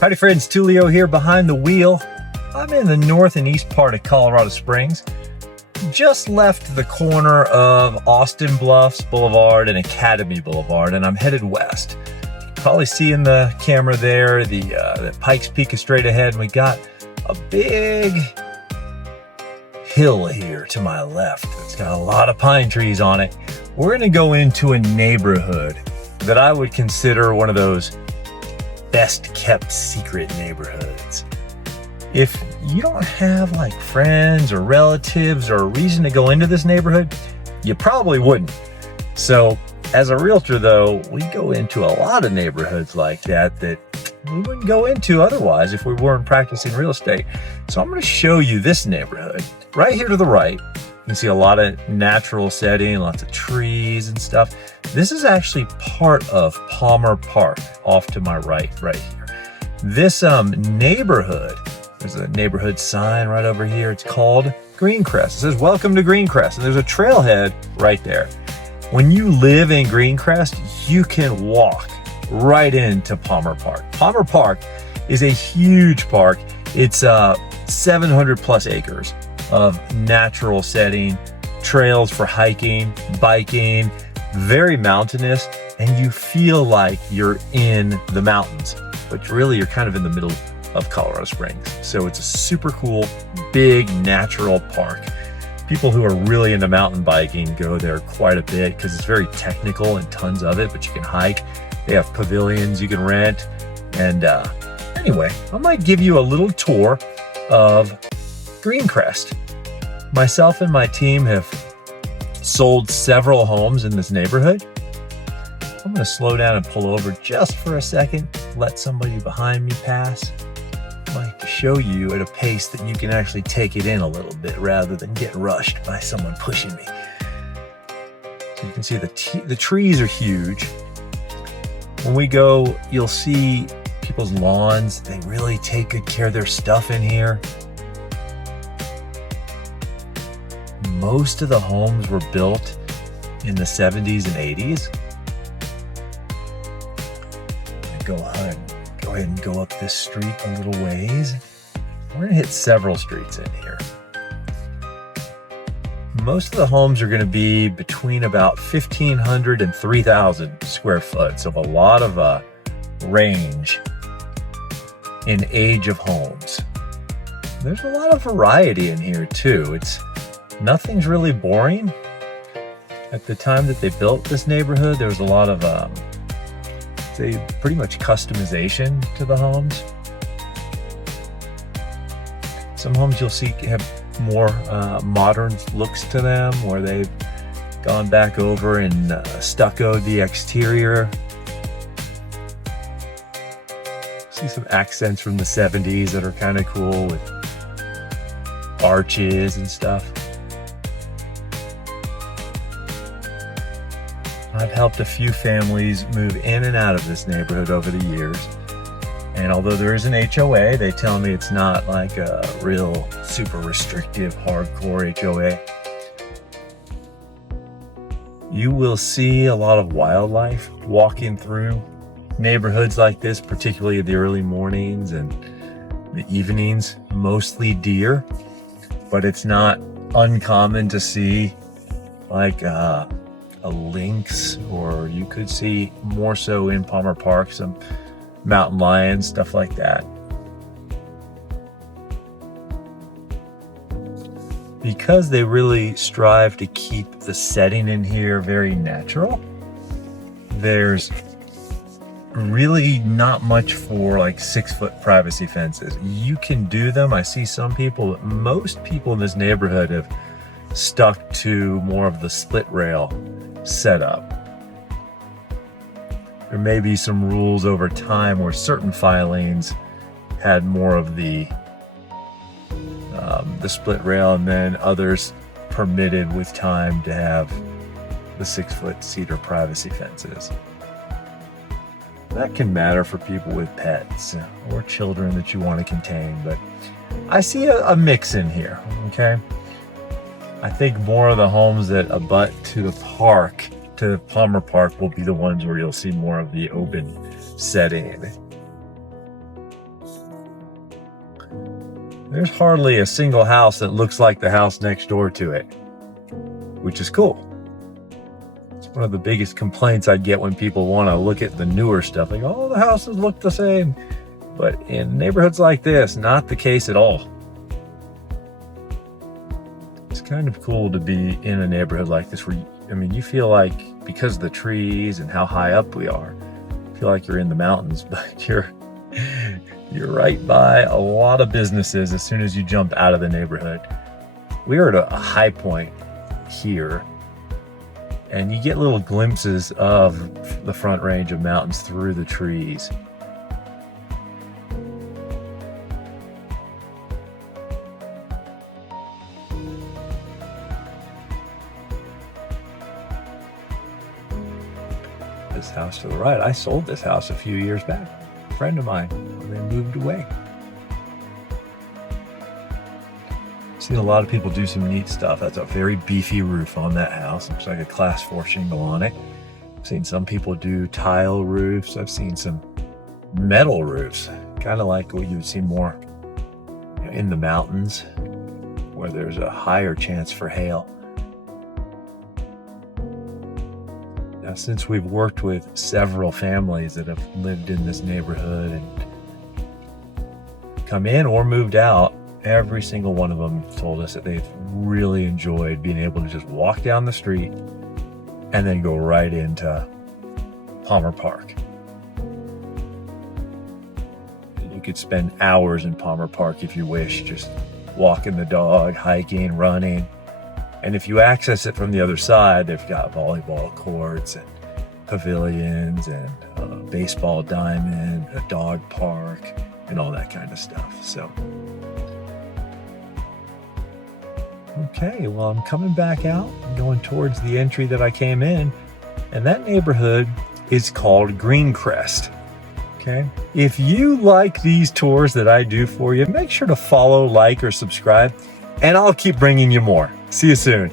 Howdy friends, Tulio here behind the wheel. I'm in the north and east part of Colorado Springs. Just left the corner of Austin Bluffs Boulevard and Academy Boulevard, and I'm headed west. You can probably see in the camera there, the Pikes Peak is straight ahead, and we got a big hill here to my left. It's got a lot of pine trees on it. We're gonna go into a neighborhood that I would consider one of those best kept secret neighborhoods. If you don't have like friends or relatives or a reason to go into this neighborhood, you probably wouldn't. So as a realtor though, we go into a lot of neighborhoods like that we wouldn't go into otherwise if we weren't practicing real estate. So I'm going to show you this neighborhood right here to the right. You can see a lot of natural setting, lots of trees and stuff. This is actually part of Palmer Park off to my right here. This neighborhood, there's a neighborhood sign right over here. It's called Greencrest. It says, "Welcome to Greencrest." And there's a trailhead right there. When you live in Greencrest, you can walk right into Palmer Park. Palmer Park is a huge park. It's 700 plus acres of natural setting, trails for hiking, biking, very mountainous, and you feel like you're in the mountains, but really you're kind of in the middle of Colorado Springs. So it's a super cool, big natural park. People who are really into mountain biking go there quite a bit because it's very technical and tons of it, but you can hike. They have pavilions you can rent. And anyway, I might give you a little tour of Greencrest. Myself and my team have sold several homes in this neighborhood. I'm gonna slow down and pull over just for a second, let somebody behind me pass. I'd like to show you at a pace that you can actually take it in a little bit rather than get rushed by someone pushing me. So you can see the trees are huge. When we go, you'll see people's lawns. They really take good care of their stuff in here. Most of the homes were built in the 70s and 80s. Go ahead and go up this street a little ways. We're gonna hit several streets in here. Most of the homes are gonna be between about 1,500 and 3,000 square foot. So a lot of range in age of homes. There's a lot of variety in here too. Nothing's really boring. At the time that they built this neighborhood, there was a lot of pretty much customization to the homes. Some homes you'll see have more modern looks to them, where they've gone back over and stuccoed the exterior. See some accents from the 70s that are kind of cool with arches and stuff. I've helped a few families move in and out of this neighborhood over the years. And although there is an HOA, they tell me it's not like a real super restrictive, hardcore HOA. You will see a lot of wildlife walking through neighborhoods like this, particularly in the early mornings and the evenings, mostly deer. But it's not uncommon to see like a lynx, or you could see more so in Palmer Park, some mountain lions, stuff like that. Because they really strive to keep the setting in here very natural, there's really not much for like 6-foot privacy fences. You can do them. I see some people, but most people in this neighborhood have stuck to more of the split rail setup. There may be some rules over time where certain filings had more of the split rail, and then others permitted with time to have the 6-foot cedar privacy fences. That can matter for people with pets or children that you want to contain, but I see a mix in here, okay? I think more of the homes that abut to the park, to Palmer Park, will be the ones where you'll see more of the open setting. There's hardly a single house that looks like the house next door to it, which is cool. It's one of the biggest complaints I get when people want to look at the newer stuff. Like, oh, the houses look the same. But in neighborhoods like this, not the case at all. It's kind of cool to be in a neighborhood like this where, you feel like, because of the trees and how high up we are, you feel like you're in the mountains, but you're right by a lot of businesses as soon as you jump out of the neighborhood. We're at a high point here, and you get little glimpses of the Front Range of mountains through the trees. This house to the right, I sold this house a few years back. A friend of mine, when they moved away. Seen a lot of people do some neat stuff. That's a very beefy roof on that house. Looks like a class 4 shingle on it. I've seen some people do tile roofs. I've seen some metal roofs, kind of like what you would see more in the mountains where there's a higher chance for hail. Now, since we've worked with several families that have lived in this neighborhood and come in or moved out, every single one of them told us that they've really enjoyed being able to just walk down the street and then go right into Palmer Park. You could spend hours in Palmer Park if you wish, just walking the dog, hiking, running. And if you access it from the other side, they've got volleyball courts and pavilions and a baseball diamond, a dog park, and all that kind of stuff. So, okay, well, I'm coming back out. I'm going towards the entry that I came in, and that neighborhood is called Greencrest. Okay, if you like these tours that I do for you, make sure to follow, like, or subscribe, and I'll keep bringing you more. See you soon.